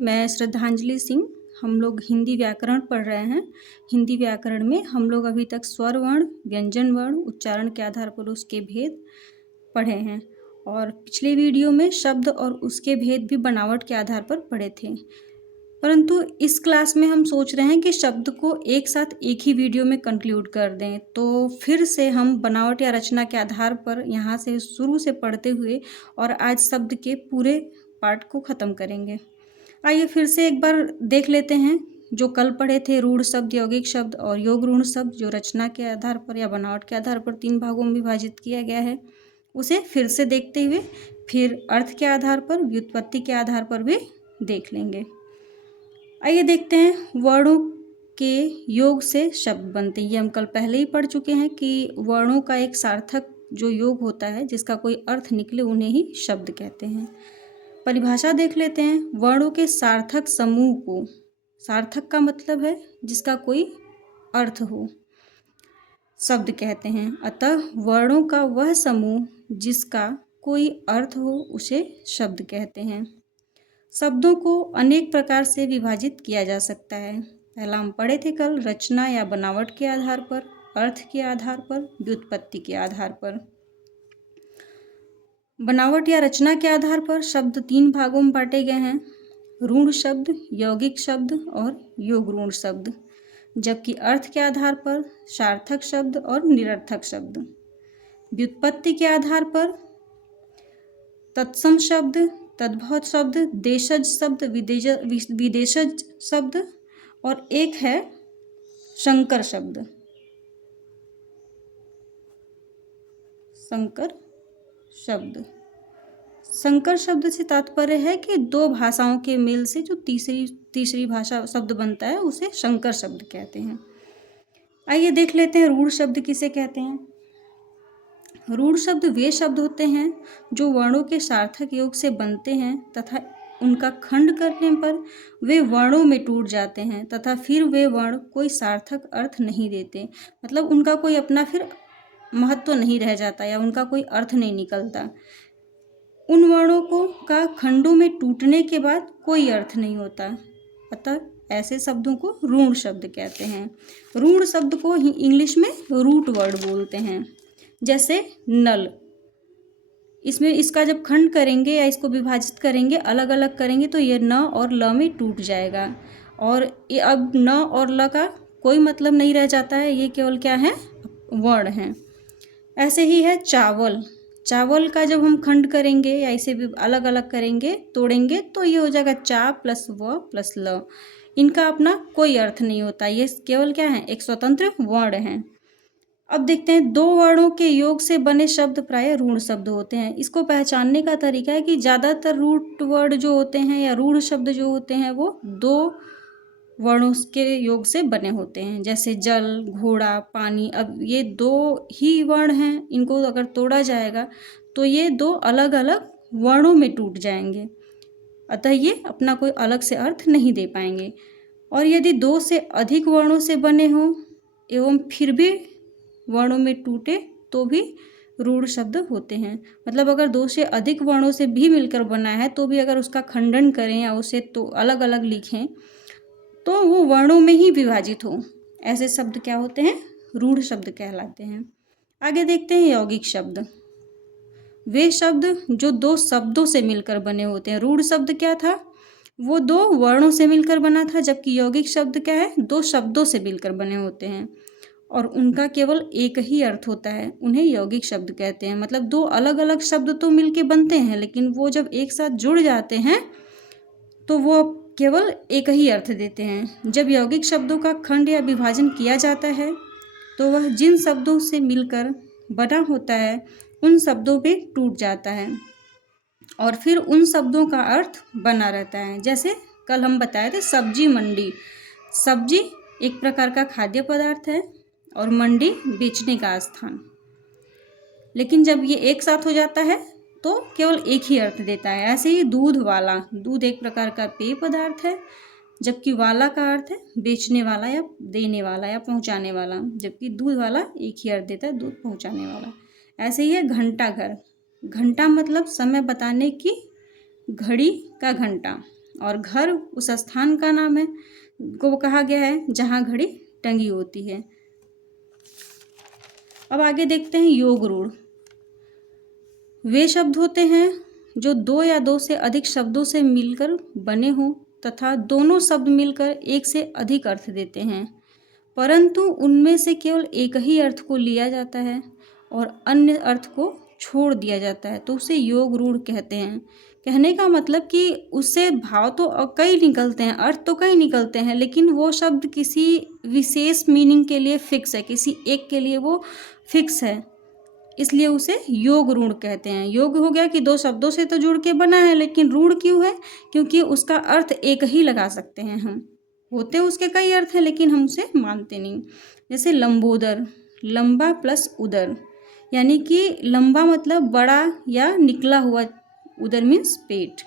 मैं श्रद्धांजलि सिंह। हम लोग हिंदी व्याकरण पढ़ रहे हैं। हिंदी व्याकरण में हम लोग अभी तक स्वर वर्ण, व्यंजन वर्ण, उच्चारण के आधार पर उसके भेद पढ़े हैं और पिछले वीडियो में शब्द और उसके भेद भी बनावट के आधार पर पढ़े थे। परंतु इस क्लास में हम सोच रहे हैं कि शब्द को एक साथ एक ही वीडियो में कंक्लूड कर दें, तो फिर से हम बनावट या रचना के आधार पर यहाँ से शुरू से पढ़ते हुए और आज शब्द के पूरे पार्ट को ख़त्म करेंगे। आइए फिर से एक बार देख लेते हैं जो कल पढ़े थे, रूढ़ शब्द, यौगिक शब्द और योग ऋण शब्द, जो रचना के आधार पर या बनावट के आधार पर 3 भागों में विभाजित किया गया है, उसे फिर से देखते हुए फिर अर्थ के आधार पर, व्युत्पत्ति के आधार पर भी देख लेंगे। आइए देखते हैं वर्णों के योग से शब्द बनते हैं। ये हम कल पहले ही पढ़ चुके हैं कि वर्णों का एक सार्थक जो योग होता है, जिसका कोई अर्थ निकले, उन्हें ही शब्द कहते हैं। परिभाषा देख लेते हैं। वर्णों के सार्थक समूह को, सार्थक का मतलब है जिसका कोई अर्थ हो, शब्द कहते हैं। अतः वर्णों का वह समूह जिसका कोई अर्थ हो उसे शब्द कहते हैं। शब्दों को अनेक प्रकार से विभाजित किया जा सकता है। पहला हम पढ़े थे कल, रचना या बनावट के आधार पर, अर्थ के आधार पर, व्युत्पत्ति के आधार पर। बनावट या रचना के आधार पर शब्द 3 भागों में बांटे गए हैं, ऋण शब्द, यौगिक शब्द और योग ऋण शब्द। जबकि अर्थ के आधार पर सार्थक शब्द और निरर्थक शब्द। व्युत्पत्ति के आधार पर तत्सम शब्द, तद्भव शब्द, देशज शब्द, विदेशज शब्द और एक है संकर शब्द। संकर शब्द, संकर शब्द से तात्पर्य है कि 2 भाषाओं के मेल से जो तीसरी भाषा शब्द बनता है उसे संकर शब्द कहते हैं। आइए देख लेते हैं रूढ़ शब्द किसे कहते हैं। रूढ़ शब्द वे शब्द होते हैं जो वर्णों के सार्थक योग से बनते हैं तथा उनका खंड करने पर वे वर्णों में टूट जाते हैं तथा फिर वे वर्ण कोई सार्थक अर्थ नहीं देते। मतलब उनका कोई अपना फिर महत्व नहीं रह जाता या उनका कोई अर्थ नहीं निकलता। उन वर्णों को का खंडों में टूटने के बाद कोई अर्थ नहीं होता। अतः ऐसे शब्दों को ऋण शब्द कहते हैं। ऋण शब्द को इंग्लिश में रूट वर्ड बोलते हैं। जैसे नल, इसमें इसका जब खंड करेंगे या इसको विभाजित करेंगे, अलग अलग करेंगे, तो ये न और ल में टूट जाएगा और ये अब न और ल का कोई मतलब नहीं रह जाता है। ये केवल क्या है, वर्ण हैं। ऐसे ही है चावल। चावल का जब हम खंड करेंगे या इसे भी अलग अलग करेंगे, तोड़ेंगे, तो ये हो जाएगा चा प्लस व प्लस ल। इनका अपना कोई अर्थ नहीं होता, ये केवल क्या है, एक स्वतंत्र वर्ण हैं। अब देखते हैं 2 वर्णों के योग से बने शब्द प्रायः ऋण शब्द होते हैं। इसको पहचानने का तरीका है कि ज़्यादातर रूट वर्ड जो होते हैं या रूढ़ शब्द जो होते हैं वो 2 वर्णों के योग से बने होते हैं। जैसे जल, घोड़ा, पानी। अब ये 2 ही वर्ण हैं, इनको अगर तोड़ा जाएगा तो ये 2 अलग अलग वर्णों में टूट जाएंगे। अतः ये अपना कोई अलग से अर्थ नहीं दे पाएंगे। और यदि 2 से अधिक वर्णों से बने हों एवं फिर भी वर्णों में टूटे तो भी रूढ़ शब्द होते हैं। मतलब अगर 2 से अधिक वर्णों से भी मिलकर बना है तो भी अगर उसका खंडन करें या उसे तो अलग अलग लिखें तो वो वर्णों में ही विभाजित हो, ऐसे शब्द क्या होते हैं, रूढ़ शब्द कहलाते हैं। आगे देखते हैं यौगिक शब्द। वे शब्द जो 2 शब्दों से मिलकर बने होते हैं। रूढ़ शब्द क्या था, वो 2 वर्णों से मिलकर बना था, जबकि यौगिक शब्द क्या है, 2 शब्दों से मिलकर बने होते हैं और उनका केवल एक ही अर्थ होता है। उन्हें यौगिक शब्द कहते हैं। मतलब 2 अलग अलग शब्द तो मिलके बनते हैं, लेकिन वो जब एक साथ जुड़ जाते हैं तो वो केवल एक ही अर्थ देते हैं। जब यौगिक शब्दों का खंड या विभाजन किया जाता है तो वह जिन शब्दों से मिलकर बना होता है उन शब्दों पे टूट जाता है और फिर उन शब्दों का अर्थ बना रहता है। जैसे कल हम बताए थे सब्जी मंडी। सब्जी एक प्रकार का खाद्य पदार्थ है और मंडी बेचने का स्थान। लेकिन जब ये एक साथ हो जाता है तो केवल एक ही अर्थ देता है। ऐसे ही दूध वाला। दूध एक प्रकार का पेय पदार्थ है, जबकि वाला का अर्थ है बेचने वाला या देने वाला या पहुंचाने वाला, जबकि दूध वाला एक ही अर्थ देता है, दूध पहुंचाने वाला। ऐसे ही है घंटा घर। घंटा मतलब समय बताने की घड़ी का घंटा और घर उस स्थान का नाम है को कहा गया है जहाँ घड़ी टंगी होती है। अब आगे देखते हैं योग रूढ़। वे शब्द होते हैं जो दो या दो से अधिक शब्दों से मिलकर बने हों तथा दोनों शब्द मिलकर एक से अधिक अर्थ देते हैं, परंतु उनमें से केवल एक ही अर्थ को लिया जाता है और अन्य अर्थ को छोड़ दिया जाता है, तो उसे योग रूढ़ कहते हैं। कहने का मतलब कि उससे भाव तो कई निकलते हैं, अर्थ तो कई निकलते हैं, लेकिन वो शब्द किसी विशेष मीनिंग के लिए फिक्स है, किसी एक के लिए वो फिक्स है, इसलिए उसे योग रूढ़ कहते हैं। योग हो गया कि दो शब्दों से तो जुड़ के बना है, लेकिन रूढ़ क्यों है? क्योंकि उसका अर्थ एक ही लगा सकते हैं हम। होते उसके कई अर्थ हैं लेकिन हम उसे मानते नहीं। जैसे लंबोदर, लंबा प्लस उदर, यानी कि लंबा मतलब बड़ा या निकला हुआ, उदर मीन्स पेट,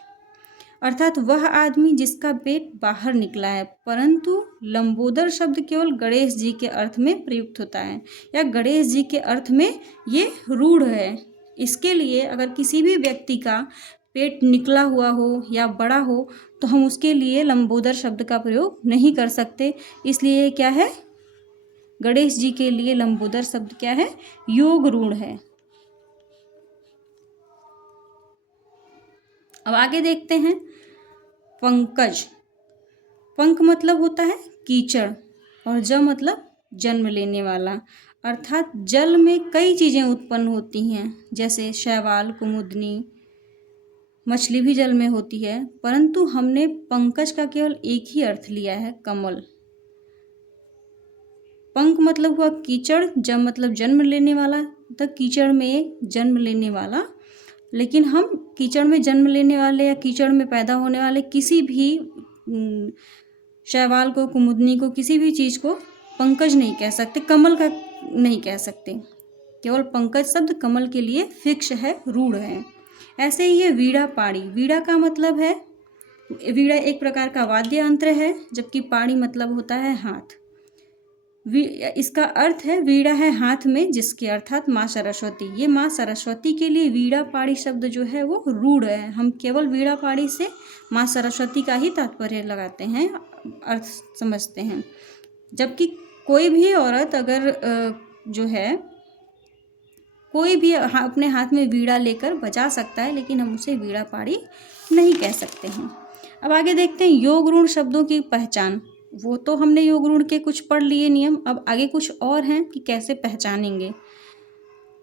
अर्थात वह आदमी जिसका पेट बाहर निकला है। परंतु लंबोदर शब्द केवल गणेश जी के अर्थ में प्रयुक्त होता है या गणेश जी के अर्थ में ये रूढ़ है। इसके लिए अगर किसी भी व्यक्ति का पेट निकला हुआ हो या बड़ा हो तो हम उसके लिए लंबोदर शब्द का प्रयोग नहीं कर सकते, इसलिए क्या है? गणेश जी के लिए लंबोदर शब्द क्या है? योग रूढ़ है। अब आगे देखते हैं पंकज। पंक मतलब होता है कीचड़ और ज मतलब जन्म लेने वाला, अर्थात जल में कई चीज़ें उत्पन्न होती हैं, जैसे शैवाल, कुमुदनी, मछली भी जल में होती है, परंतु हमने पंकज का केवल एक ही अर्थ लिया है, कमल। पंक मतलब हुआ कीचड़, जब मतलब जन्म लेने वाला, तब कीचड़ में जन्म लेने वाला, लेकिन हम कीचड़ में जन्म लेने वाले या कीचड़ में पैदा होने वाले किसी भी शैवाल को, कुमुदनी को, किसी भी चीज़ को पंकज नहीं कह सकते, कमल का नहीं कह सकते। केवल पंकज शब्द कमल के लिए फिक्स है, रूढ़ है। ऐसे ही ये वीणा पाणी। वीणा का मतलब है, वीणा एक प्रकार का वाद्य यंत्र है, जबकि पाणी मतलब होता है हाथ। इसका अर्थ है वीणा है हाथ में जिसके, अर्थात माँ सरस्वती। ये माँ सरस्वती के लिए वीणा पाणी शब्द जो है वो रूढ़ है। हम केवल वीणा पाणी से माँ सरस्वती का ही तात्पर्य लगाते हैं, अर्थ समझते हैं। जबकि कोई भी औरत अगर जो है कोई भी अपने हाथ में वीणा लेकर बजा सकता है, लेकिन हम उसे वीणा पाणी नहीं कह सकते हैं। अब आगे देखते हैं योग रूढ़ शब्दों की पहचान। वो तो हमने योग रूढ़ के कुछ पढ़ लिए नियम, अब आगे कुछ और हैं कि कैसे पहचानेंगे।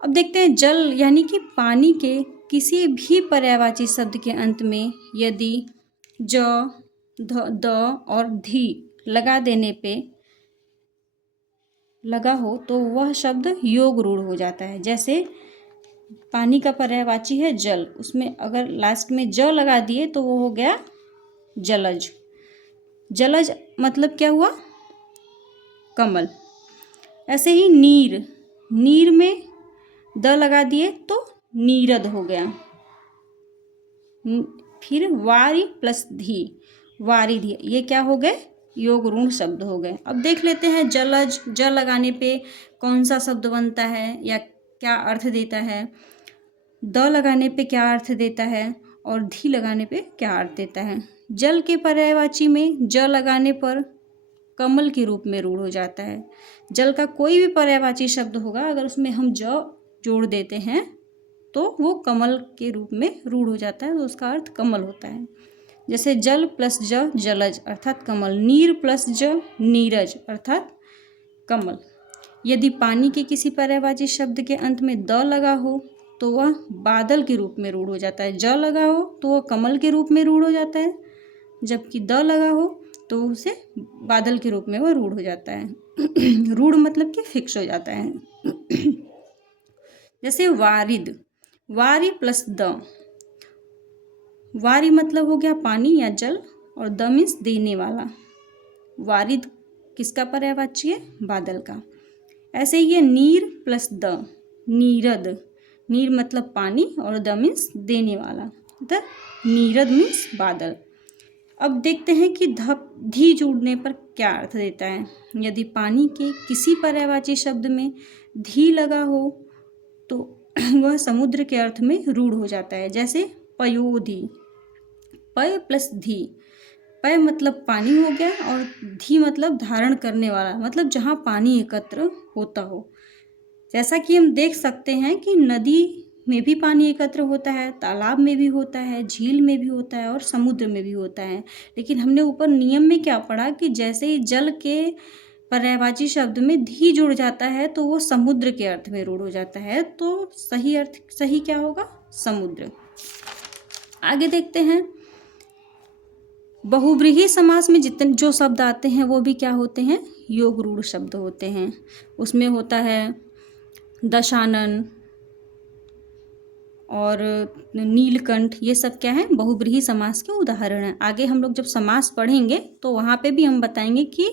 अब देखते हैं जल यानी कि पानी के किसी भी पर्यायवाची शब्द के अंत में यदि ज, द और धी लगा देने पे लगा हो तो वह शब्द योग रूढ़ हो जाता है। जैसे पानी का पर्यायवाची है जल, उसमें अगर लास्ट में ज लगा दिए तो वो हो गया जलज। जलज मतलब क्या हुआ? कमल। ऐसे ही नीर, नीर में द लगा दिए तो नीरद हो गया। फिर वारी प्लस धी, वारिधि, ये क्या हो गए? योग रूढ़ शब्द हो गए। अब देख लेते हैं जलज, ज लगाने पे कौन सा शब्द बनता है या क्या अर्थ देता है, द लगाने पे क्या अर्थ देता है और धी लगाने पे क्या अर्थ देता है। जल के पर्यायवाची में ज लगाने पर कमल के रूप में रूढ़ हो जाता है। जल का कोई भी पर्यायवाची शब्द होगा, अगर उसमें हम ज जोड़ देते हैं तो वो कमल के रूप में रूढ़ हो जाता है, तो उसका अर्थ कमल होता है। जैसे जल प्लस ज जलज अर्थात कमल, नीर प्लस ज नीरज अर्थात कमल। यदि पानी के किसी पर्यायवाची शब्द के अंत में द लगा हो तो वह बादल के रूप में रूढ़ हो जाता है। ज लगा हो तो वह कमल के रूप में रूढ़ हो जाता है, जबकि द लगा हो तो उसे बादल के रूप में वह रूढ़ हो जाता है। रूढ़ मतलब कि फिक्स हो जाता है। जैसे वारिद, वारी प्लस द, वारी मतलब हो गया पानी या जल और द मीन्स देने वाला। वारिद किसका पर्यायवाची है? बादल का। ऐसे ही ये नीर प्लस द, नीरद, नीर मतलब पानी और द मीन्स देने वाला, द नीरद मीन्स बादल। अब देखते हैं कि धी जुड़ने पर क्या अर्थ देता है। यदि पानी के किसी पर्यायवाची शब्द में धी लगा हो तो वह समुद्र के अर्थ में रूढ़ हो जाता है। जैसे पयोधी, पय प्लस धी, पय मतलब पानी हो गया, और धी मतलब धारण करने वाला, मतलब जहाँ पानी एकत्र होता हो। जैसा कि हम देख सकते हैं कि नदी में भी पानी एकत्र होता है, तालाब में भी होता है, झील में भी होता है और समुद्र में भी होता है। लेकिन हमने ऊपर नियम में क्या पढ़ा कि जैसे ही जल के पर्यायवाची शब्द में धी जुड़ जाता है तो वो समुद्र के अर्थ में रूढ़ हो जाता है। तो सही अर्थ सही क्या होगा? समुद्र। आगे देखते हैं, बहुव्रीहि समास में जितने जो शब्द आते हैं वो भी क्या होते हैं? योग रूढ़ शब्द होते हैं। उसमें होता है दशानन और नीलकंठ, ये सब क्या है? बहुव्रीहि समास के उदाहरण हैं। आगे हम लोग जब समास पढ़ेंगे तो वहाँ पे भी हम बताएंगे कि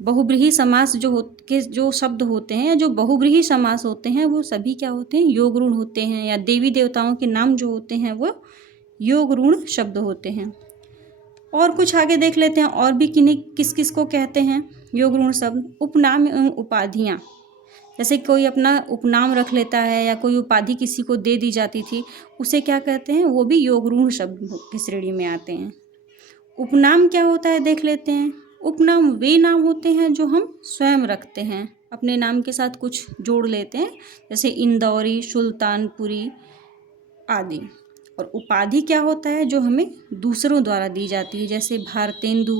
बहुव्रीहि समास जो शब्द होते हैं, जो बहुव्रीहि समास होते हैं, वो सभी क्या होते हैं? योग रूढ़ होते हैं, या देवी देवताओं के नाम जो होते हैं वो योग रूढ़ शब्द होते हैं। और कुछ आगे देख लेते हैं, और भी किस किस को कहते हैं योग रूढ़ शब्द? उपनाम एवं उपाधियाँ। जैसे कोई अपना उपनाम रख लेता है या कोई उपाधि किसी को दे दी जाती थी, उसे क्या कहते हैं? वो भी योग रूढ़ शब्द की श्रेणी में आते हैं। उपनाम क्या होता है देख लेते हैं। उपनाम वे नाम होते हैं जो हम स्वयं रखते हैं, अपने नाम के साथ कुछ जोड़ लेते हैं, जैसे इंदौरी, सुल्तानपुरी आदि। और उपाधि क्या होता है? जो हमें दूसरों द्वारा दी जाती है, जैसे भारतेंदु,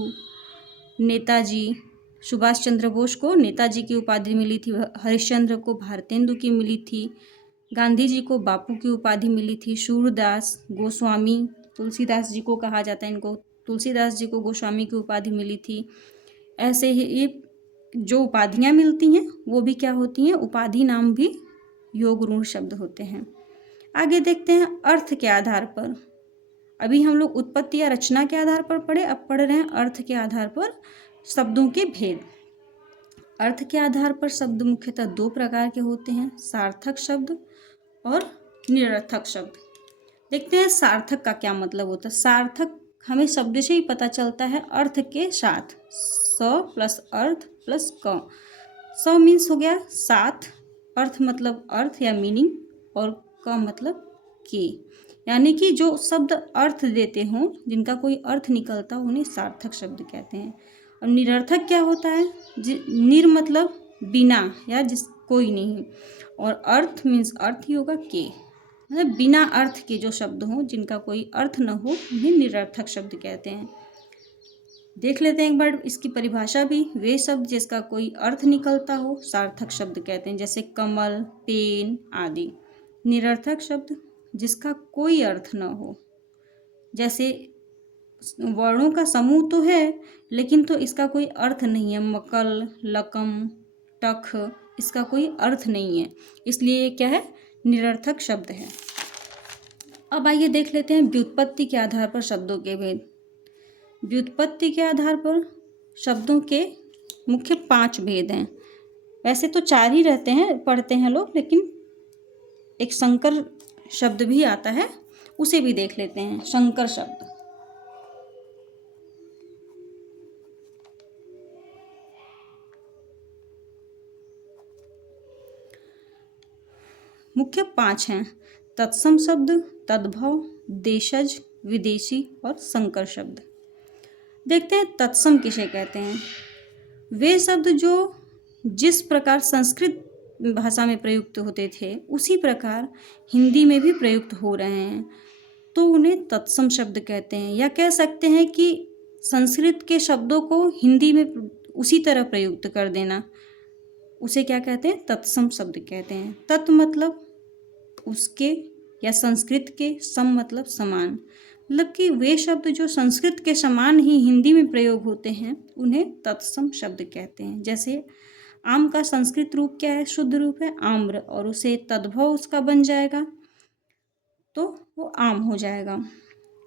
नेताजी, सुभाष चंद्र बोस को नेताजी की उपाधि मिली थी, हरिश्चंद्र को भारतेंदु की मिली थी, गांधी जी को बापू की उपाधि मिली थी, सूरदास, गोस्वामी, तुलसीदास जी को कहा जाता है इनको, तुलसीदास जी को गोस्वामी की उपाधि मिली थी। ऐसे ही ये जो उपाधियाँ मिलती हैं वो भी क्या होती हैं? उपाधि नाम भी योग रूढ़ शब्द होते हैं। आगे देखते हैं अर्थ के आधार पर। अभी हम लोग उत्पत्ति या रचना के आधार पर पढ़े, अब पढ़ रहे हैं अर्थ के आधार पर शब्दों के भेद। अर्थ के आधार पर शब्द मुख्यतः दो प्रकार के होते हैं, सार्थक शब्द और निरर्थक शब्द। देखते हैं सार्थक का क्या मतलब होता है। सार्थक हमें शब्द से ही पता चलता है अर्थ के साथ, स प्लस अर्थ प्लस क। स मीन्स हो गया साथ, अर्थ मतलब अर्थ या मीनिंग, और क मतलब के, यानी कि जो शब्द अर्थ देते हों, जिनका कोई अर्थ निकलता हो, उन्हें सार्थक शब्द कहते हैं। और निरर्थक क्या होता है? निर मतलब बिना या जिस कोई नहीं, और अर्थ मीन्स अर्थ ही होगा के, मतलब बिना अर्थ के जो शब्द हों, जिनका कोई अर्थ न हो, उन्हें निरर्थक शब्द कहते हैं। देख लेते हैं एक बार इसकी परिभाषा भी। वे शब्द जिसका कोई अर्थ निकलता हो सार्थक शब्द कहते हैं, जैसे कमल, पेन आदि। निरर्थक शब्द जिसका कोई अर्थ न हो, जैसे वर्णों का समूह तो है लेकिन तो इसका कोई अर्थ नहीं है, मकल, लकम, टख, इसका कोई अर्थ नहीं है, इसलिए ये क्या है? निरर्थक शब्द है। अब आइए देख लेते हैं व्युत्पत्ति के आधार पर शब्दों के भेद। व्युत्पत्ति के आधार पर शब्दों के मुख्य 5 भेद हैं। वैसे तो 4 ही रहते हैं, पढ़ते हैं लोग, लेकिन एक संकर शब्द भी आता है, उसे भी देख लेते हैं। संकर शब्द मुख्य 5 हैं। तत्सम शब्द, तद्भव, देशज, विदेशी और संकर शब्द। देखते हैं तत्सम किसे कहते हैं। वे शब्द जो जिस प्रकार संस्कृत भाषा में प्रयुक्त होते थे उसी प्रकार हिंदी में भी प्रयुक्त हो रहे हैं, तो उन्हें तत्सम शब्द कहते हैं। या कह सकते हैं कि संस्कृत के शब्दों को हिंदी में उसी तरह प्रयुक्त कर देना, उसे क्या कहते हैं? तत्सम शब्द कहते हैं। तत् मतलब उसके या संस्कृत के, सम मतलब समान, मतलब कि वे शब्द जो संस्कृत के समान ही हिंदी में प्रयोग होते हैं उन्हें तत्सम शब्द कहते हैं। जैसे आम का संस्कृत रूप क्या है? शुद्ध रूप है आम्र, और उसे तद्भव उसका बन जाएगा तो वो आम हो जाएगा।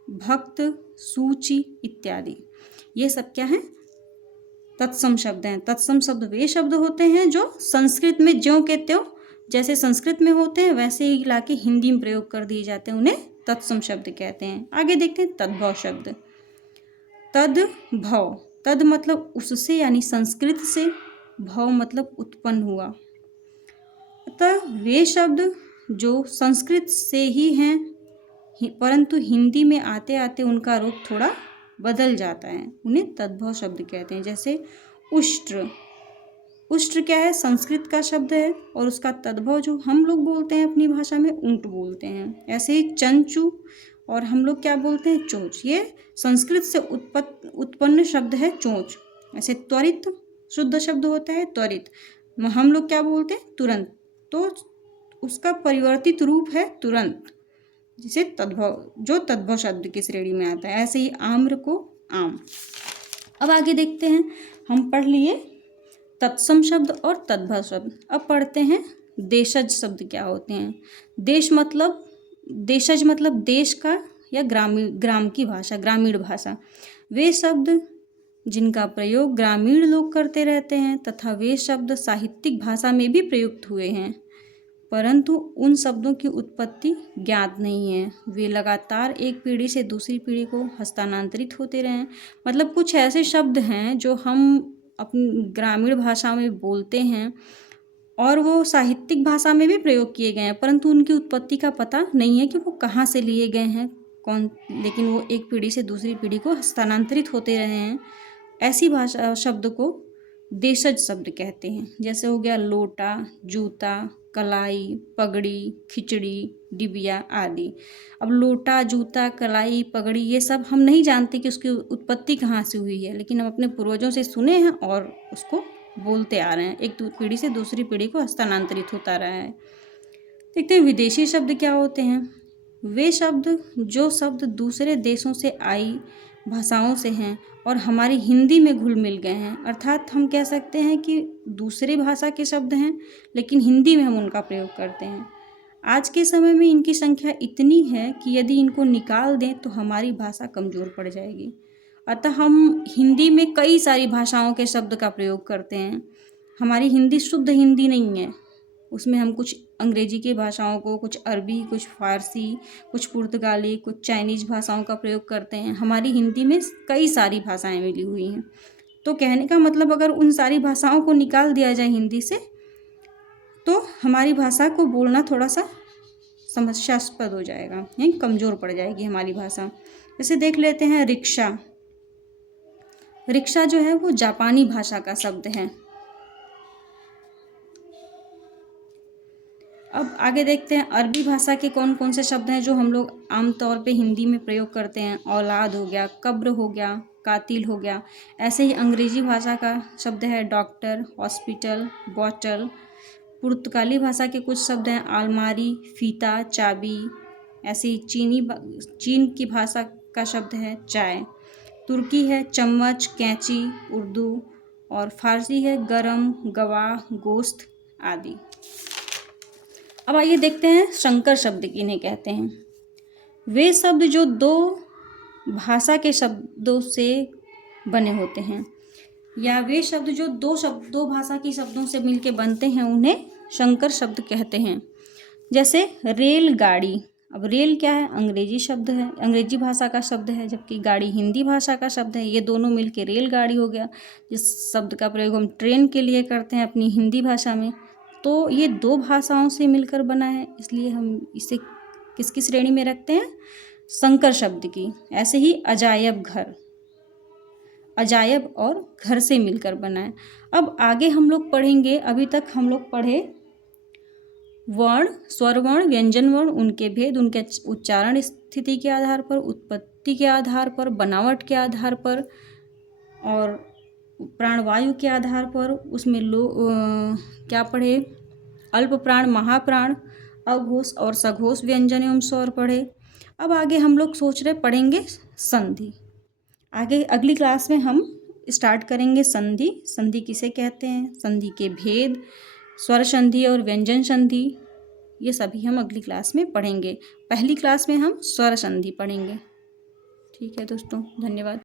भक्त, सूची इत्यादि, ये सब क्या है? तत्सम शब्द हैं। तत्सम शब्द वे शब्द होते हैं जो संस्कृत में ज्यों के त्यों, जैसे संस्कृत में होते हैं वैसे ही लाके हिंदी में प्रयोग कर दिए जाते हैं, उन्हें तत्सम शब्द कहते हैं। आगे देखते हैं तद्भव शब्द। तद्भव, तद मतलब उससे यानी संस्कृत से, भव मतलब उत्पन्न हुआ। अतः वे शब्द जो संस्कृत से ही हैं परंतु हिंदी में आते आते उनका रूप थोड़ा बदल जाता है, उन्हें तद्भव शब्द कहते हैं। जैसे उष्ट्र, उष्ट्र क्या है, संस्कृत का शब्द है और उसका तद्भव जो हम लोग बोलते हैं अपनी भाषा में ऊंट बोलते हैं। ऐसे ही चंचू और हम लोग क्या बोलते हैं, चोंच, ये संस्कृत से उत्पन्न शब्द है चोंच। ऐसे त्वरित शुद्ध शब्द होता है त्वरित, हम लोग क्या बोलते हैं, तुरंत, तो उसका परिवर्तित रूप है तुरंत, जिसे तद्भव, जो तद्भव शब्द की श्रेणी में आता है। ऐसे ही आम्र को आम। अब आगे देखते हैं, हम पढ़ लिए तत्सम शब्द और तद्भव शब्द। अब पढ़ते हैं देशज शब्द क्या होते हैं। देश मतलब, देशज मतलब देश का या ग्राम की भाषा, ग्रामीण भाषा। वे शब्द जिनका प्रयोग ग्रामीण लोग करते रहते हैं तथा वे शब्द साहित्यिक भाषा में भी प्रयुक्त हुए हैं, परंतु उन शब्दों की उत्पत्ति ज्ञात नहीं है। वे लगातार एक पीढ़ी से दूसरी पीढ़ी को हस्तांतरित होते रहे हैं। मतलब कुछ ऐसे शब्द हैं जो हम अपनी ग्रामीण भाषा में बोलते हैं और वो साहित्यिक भाषा में भी प्रयोग किए गए हैं, परंतु उनकी उत्पत्ति का पता नहीं है कि वो कहाँ से लिए गए हैं, कौन, लेकिन वो एक पीढ़ी से दूसरी पीढ़ी को हस्तांतरित होते रहे हैं। ऐसी भाषा शब्द को देशज शब्द कहते हैं। जैसे हो गया लोटा, जूता, कलाई, पगड़ी, खिचड़ी, डिबिया आदि। अब लोटा, जूता, कलाई, पगड़ी ये सब हम नहीं जानते कि उसकी उत्पत्ति कहाँ से हुई है, लेकिन हम अपने पूर्वजों से सुने हैं और उसको बोलते आ रहे हैं, एक पीढ़ी से दूसरी पीढ़ी को हस्तांतरित होता रहा है। देखते हैं विदेशी शब्द क्या होते हैं। वे शब्द जो शब्द दूसरे देशों से आई भाषाओं से हैं और हमारी हिंदी में घुल मिल गए हैं, अर्थात हम कह सकते हैं कि दूसरी भाषा के शब्द हैं लेकिन हिंदी में हम उनका प्रयोग करते हैं। आज के समय में इनकी संख्या इतनी है कि यदि इनको निकाल दें तो हमारी भाषा कमज़ोर पड़ जाएगी। अतः हम हिंदी में कई सारी भाषाओं के शब्द का प्रयोग करते हैं। हमारी हिंदी शुद्ध हिंदी नहीं है, उसमें हम कुछ अंग्रेजी की भाषाओं को, कुछ अरबी, कुछ फ़ारसी, कुछ पुर्तगाली, कुछ चाइनीज़ भाषाओं का प्रयोग करते हैं। हमारी हिंदी में कई सारी भाषाएं मिली हुई हैं। तो कहने का मतलब अगर उन सारी भाषाओं को निकाल दिया जाए हिंदी से तो हमारी भाषा को बोलना थोड़ा सा समस्यास्पद हो जाएगा, यानी कमज़ोर पड़ जाएगी हमारी भाषा। जैसे देख लेते हैं रिक्शा। रिक्शा जो है वो जापानी भाषा का शब्द है। अब आगे देखते हैं अरबी भाषा के कौन कौन से शब्द हैं जो हम लोग आमतौर पे हिंदी में प्रयोग करते हैं। औलाद हो गया, कब्र हो गया, कातिल हो गया। ऐसे ही अंग्रेजी भाषा का शब्द है डॉक्टर, हॉस्पिटल, बॉटल। पुर्तगाली भाषा के कुछ शब्द हैं अलमारी, फीता, चाबी। ऐसे ही चीन की भाषा का शब्द है चाय। तुर्की है चम्मच, कैंची, उर्दू। और फारसी है गरम, गवाह, गोश्त आदि। अब आइए देखते हैं शंकर शब्द किन्हें कहते हैं। वे शब्द जो दो भाषा के शब्दों से बने होते हैं, या वे शब्द जो दो भाषा की शब्दों से मिलके बनते हैं, उन्हें शंकर शब्द कहते हैं। जैसे रेलगाड़ी। अब रेल क्या है, अंग्रेजी शब्द है, अंग्रेजी भाषा का शब्द है, जबकि गाड़ी हिंदी भाषा का शब्द है। ये दोनों मिलके रेलगाड़ी हो गया। जिस शब्द का प्रयोग हम ट्रेन के लिए करते हैं अपनी हिंदी भाषा में, तो ये दो भाषाओं से मिलकर बना है, इसलिए हम इसे किसकी श्रेणी में रखते हैं, संकर शब्द की। ऐसे ही अजायब घर, अजायब और घर से मिलकर बना है। अब आगे हम लोग पढ़ेंगे, अभी तक हम लोग पढ़े वर्ण, स्वर वर्ण, व्यंजन वर्ण, उनके भेद, उनके उच्चारण स्थिति के आधार पर, उत्पत्ति के आधार पर, बनावट के आधार पर और प्राणवायु के आधार पर। उसमें क्या पढ़े, अल्प प्राण, महाप्राण, अघोष और सघोष व्यंजन एवं स्वर पढ़े। अब आगे हम लोग सोच रहे पढ़ेंगे संधि। आगे अगली क्लास में हम स्टार्ट करेंगे संधि। संधि किसे कहते हैं, संधि के भेद, स्वर संधि और व्यंजन संधि, ये सभी हम अगली क्लास में पढ़ेंगे। पहली क्लास में हम स्वर संधि पढ़ेंगे। ठीक है दोस्तों, धन्यवाद।